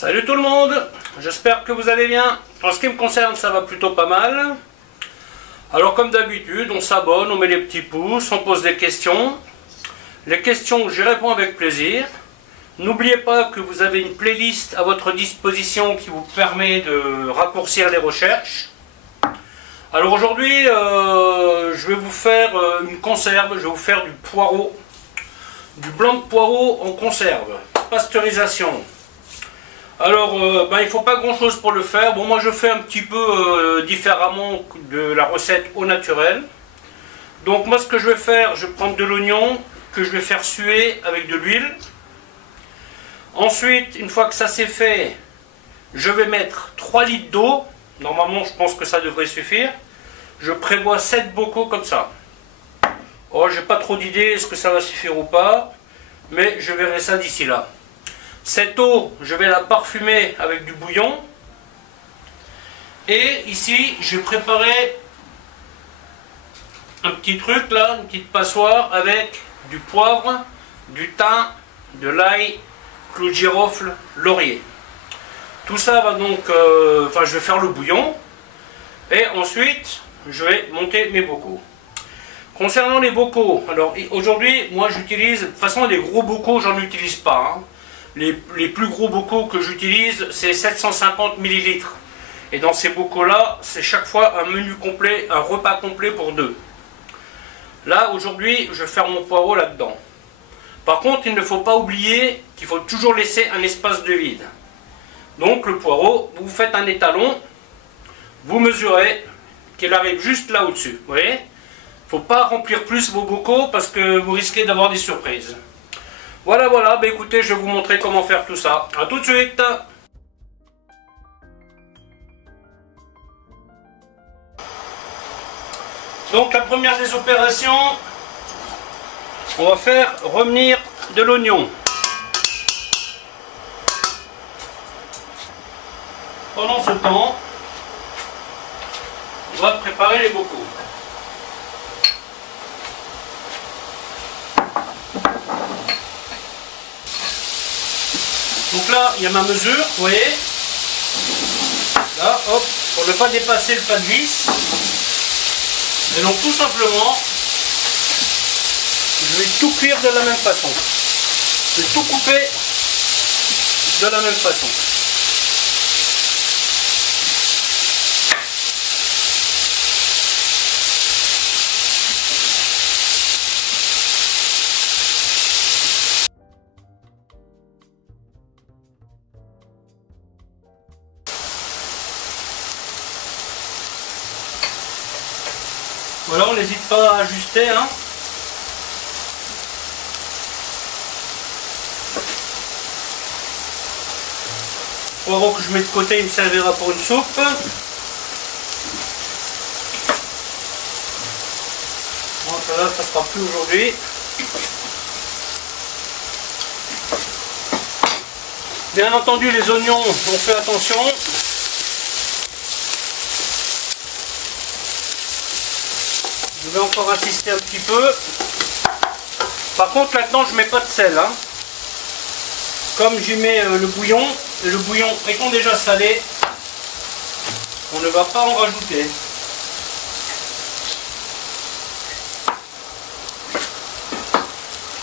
Salut tout le monde, j'espère que vous allez bien. En ce qui me concerne, ça va plutôt pas mal. Alors comme d'habitude, on s'abonne, on met les petits pouces, on pose des questions. Les questions, j'y réponds avec plaisir. N'oubliez pas que vous avez une playlist à votre disposition qui vous permet de raccourcir les recherches. Alors aujourd'hui, je vais vous faire une conserve, je vais vous faire du poireau. Du blanc de poireau en conserve, pasteurisation. Alors, il ne faut pas grand chose pour le faire. Bon, moi je fais un petit peu différemment de la recette au naturel. Donc moi ce que je vais faire, je vais prendre de l'oignon que je vais faire suer avec de l'huile. Ensuite, une fois que ça c'est fait, je vais mettre 3 litres d'eau. Normalement je pense que ça devrait suffire. Je prévois 7 bocaux comme ça. Oh, j'ai pas trop d'idées, est-ce que ça va suffire ou pas, mais je verrai ça d'ici là. Cette eau, je vais la parfumer avec du bouillon. Et ici, j'ai préparé un petit truc là, une petite passoire avec du poivre, du thym, de l'ail, clou de girofle, laurier. Tout ça va donc, je vais faire le bouillon. Et ensuite, je vais monter mes bocaux. Concernant les bocaux, alors aujourd'hui, moi j'utilise, de toute façon les gros bocaux, j'en utilise pas. Hein. Les plus gros bocaux que j'utilise, c'est 750 ml. Et dans ces bocaux-là, c'est chaque fois un menu complet, un repas complet pour deux. Là, aujourd'hui, je vais faire mon poireau là-dedans. Par contre, il ne faut pas oublier qu'il faut toujours laisser un espace de vide. Donc le poireau, vous faites un étalon, vous mesurez qu'il arrive juste là au-dessus. Vous voyez ? Il ne faut pas remplir plus vos bocaux parce que vous risquez d'avoir des surprises. Voilà, écoutez, je vais vous montrer comment faire tout ça. A tout de suite. Donc la première des opérations, on va faire revenir de l'oignon. Pendant ce temps, on va préparer les bocaux. Donc là, il y a ma mesure, vous voyez. Là, hop, pour ne pas dépasser le pas de vis. Et donc tout simplement, je vais tout cuire de la même façon. Je vais tout couper de la même façon. Voilà, on n'hésite pas à ajuster. Hein. Le poireau que je mets de côté, il me servira pour une soupe. Bon, ça ne sera plus aujourd'hui. Bien entendu, les oignons, on fait attention. Je vais encore insister un petit peu. Par contre, là-dedans, je ne mets pas de sel. Hein. Comme j'y mets le bouillon étant déjà salé, on ne va pas en rajouter.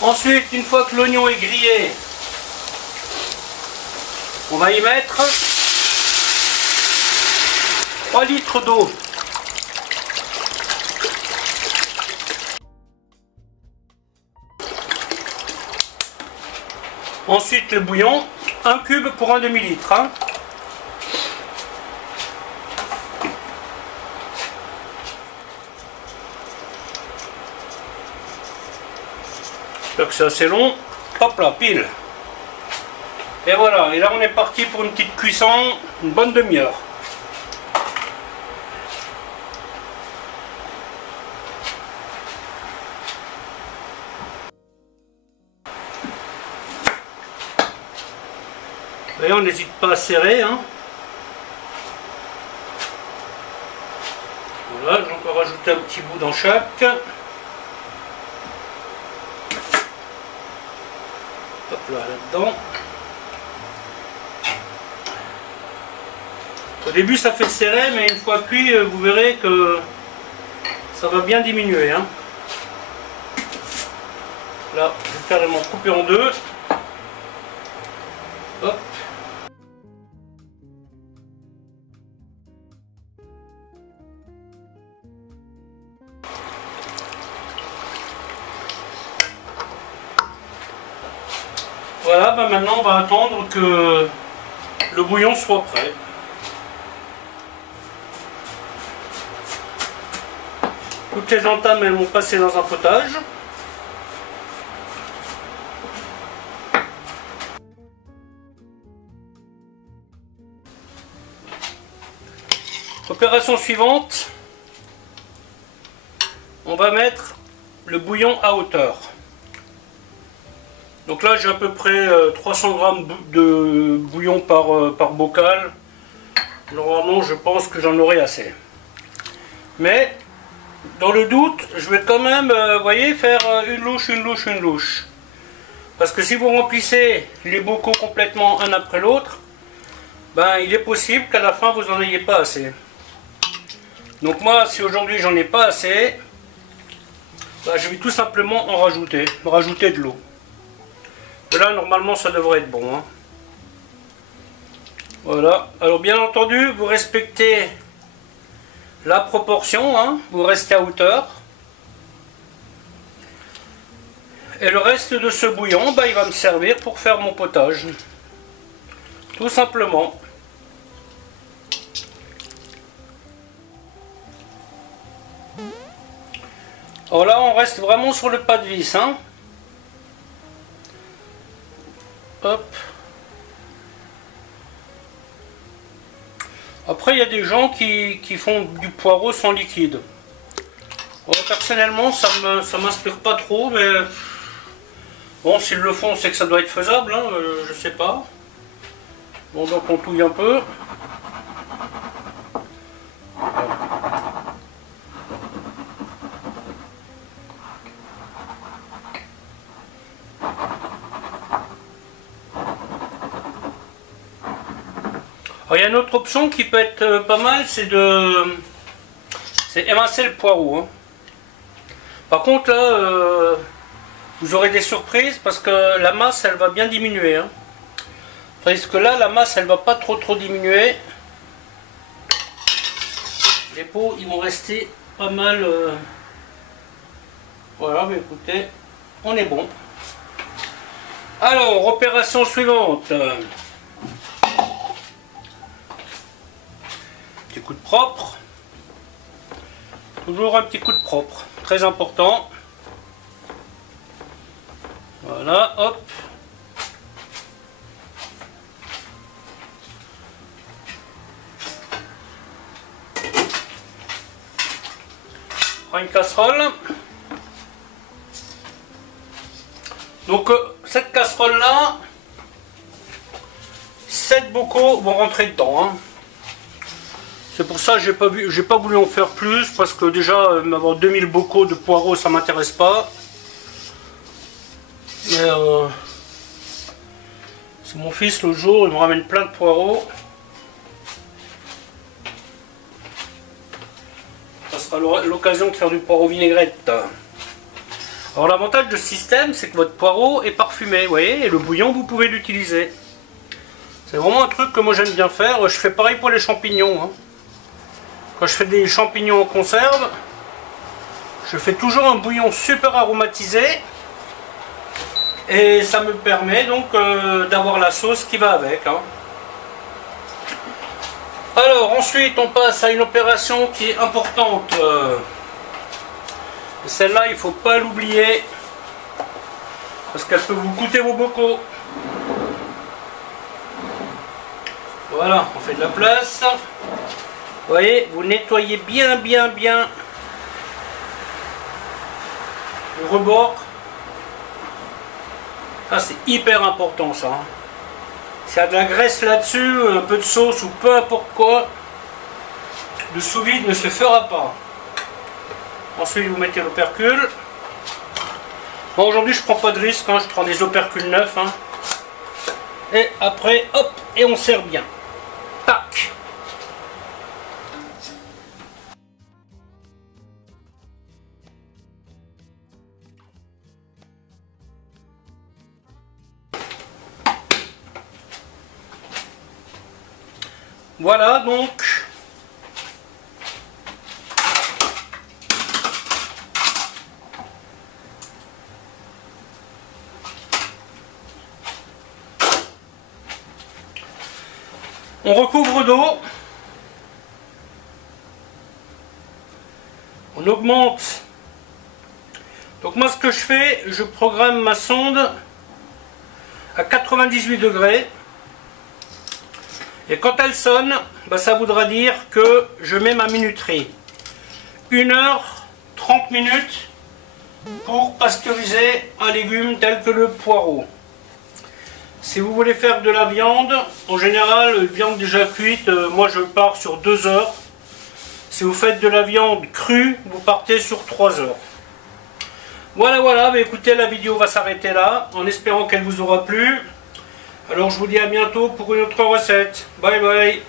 Ensuite, une fois que l'oignon est grillé, on va y mettre 3 litres d'eau. Ensuite le bouillon, 1 cube pour un demi-litre. Hein. J'espère que c'est assez long. Hop là, pile. Et voilà, et là on est parti pour une petite cuisson, une bonne demi-heure. D'ailleurs, on n'hésite pas à serrer. Hein. Voilà, j'ai encore rajouté un petit bout dans chaque. Hop là, là-dedans. Au début ça fait serré, mais une fois cuit, vous verrez que ça va bien diminuer. Hein. Là, je vais carrément couper en deux. Hop. Voilà, ben maintenant on va attendre que le bouillon soit prêt. Toutes les entames elles vont passer dans un potage. Opération suivante, on va mettre le bouillon à hauteur. Donc là j'ai à peu près 300 g de bouillon par bocal. Normalement je pense que j'en aurai assez. Mais dans le doute, je vais quand même, voyez, faire une louche, une louche, une louche. Parce que si vous remplissez les bocaux complètement un après l'autre, ben il est possible qu'à la fin vous n'en ayez pas assez. Donc moi, si aujourd'hui j'en ai pas assez, ben, je vais tout simplement en rajouter de l'eau. Et là, normalement, ça devrait être bon. Hein. Voilà. Alors, bien entendu, vous respectez la proportion. Hein. Vous restez à hauteur. Et le reste de ce bouillon, ben, il va me servir pour faire mon potage. Tout simplement. Alors là, on reste vraiment sur le pas de vis. Hein. Hop. Après, il y a des gens qui font du poireau sans liquide. Bon, personnellement, ça m'inspire pas trop, mais bon, s'ils le font, c'est que ça doit être faisable. Hein, je sais pas. Bon, donc on touille un peu. Alors, il y a une autre option qui peut être pas mal, c'est émincer le poireau. Hein. Par contre là, vous aurez des surprises parce que la masse elle va bien diminuer. Hein. Parce que là, la masse elle va pas trop diminuer. Les pots ils vont rester pas mal. Voilà, mais écoutez, on est bon. Alors, opération suivante. Petit coup de propre. Toujours un petit coup de propre. Très important. Voilà, hop. On prend une casserole. Donc, cette casserole-là, 7 bocaux vont rentrer dedans. Hein. C'est pour ça que j'ai pas voulu en faire plus, parce que déjà, avoir 2000 bocaux de poireaux, ça m'intéresse pas. Mais c'est mon fils l'autre jour, il me ramène plein de poireaux. Ça sera l'occasion de faire du poireau vinaigrette. Alors l'avantage de ce système, c'est que votre poireau est parfumé, vous voyez, et le bouillon, vous pouvez l'utiliser. C'est vraiment un truc que moi j'aime bien faire. Je fais pareil pour les champignons. Hein. Quand je fais des champignons en conserve, je fais toujours un bouillon super aromatisé. Et ça me permet donc d'avoir la sauce qui va avec. Hein. Alors ensuite on passe à une opération qui est importante. Celle-là il ne faut pas l'oublier. Parce qu'elle peut vous coûter vos bocaux. Voilà, on fait de la place. Vous voyez, vous nettoyez bien le rebord. Ça c'est hyper important ça. S'il y a de la graisse là-dessus, un peu de sauce ou peu importe quoi, le sous-vide ne se fera pas. Ensuite vous mettez l'opercule. Bon, aujourd'hui je prends pas de risque, hein, je prends des opercules neufs. Hein. Et après, hop, et on sert bien. Tac. Voilà donc. On recouvre d'eau. On augmente. Donc moi ce que je fais, je programme ma sonde à 98 degrés. Et quand elle sonne, bah, ça voudra dire que je mets ma minuterie. 1 heure 30 minutes pour pasteuriser un légume tel que le poireau. Si vous voulez faire de la viande, en général, viande déjà cuite, moi je pars sur 2 heures. Si vous faites de la viande crue, vous partez sur 3 heures. Voilà, bah écoutez, la vidéo va s'arrêter là, en espérant qu'elle vous aura plu. Alors je vous dis à bientôt pour une autre recette. Bye bye.